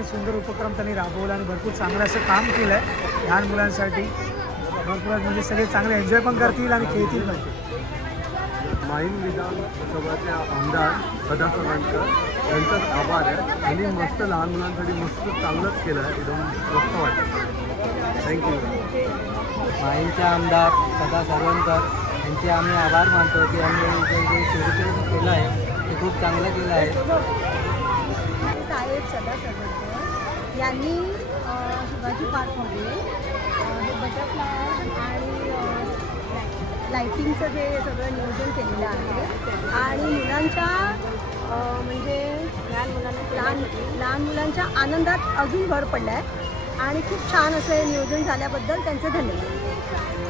काय सुंदर उपक्रम त्यांनी राबवला आणि भरपूर चांगलं असं काम केलं आहे लहान मुलांसाठी। भरपूर म्हणजे सगळे चांगले एन्जॉय पण करतील आणि खेळतील पण। माहीम विधानसभाचे आमदार सदा सरवणकर यांचाच आभार आहे। आणि मस्त लहान मुलांसाठी मस्त चांगलंच केलं आहे, एकदम मस्त वाटतं। थँक्यू। माहीमचे आमदार सदा सरवणकर यांचे आम्ही आभार मानतो की आम्ही जे सुरू केलं आहे ते खूप चांगलं केलं आहे। साहेब सदा सरवणकर यांनी शिवाजी पार्कमध्ये हे बटरफ्लाय आणि लाईटिंगचं जे सगळं नियोजन केलेलं आहे आणि मुलांच्या म्हणजे लहान मुलांच्या आनंदात अजून भर पडला आहे आणि खूप छान असं हे नियोजन झाल्याबद्दल त्यांचे धन्यवाद।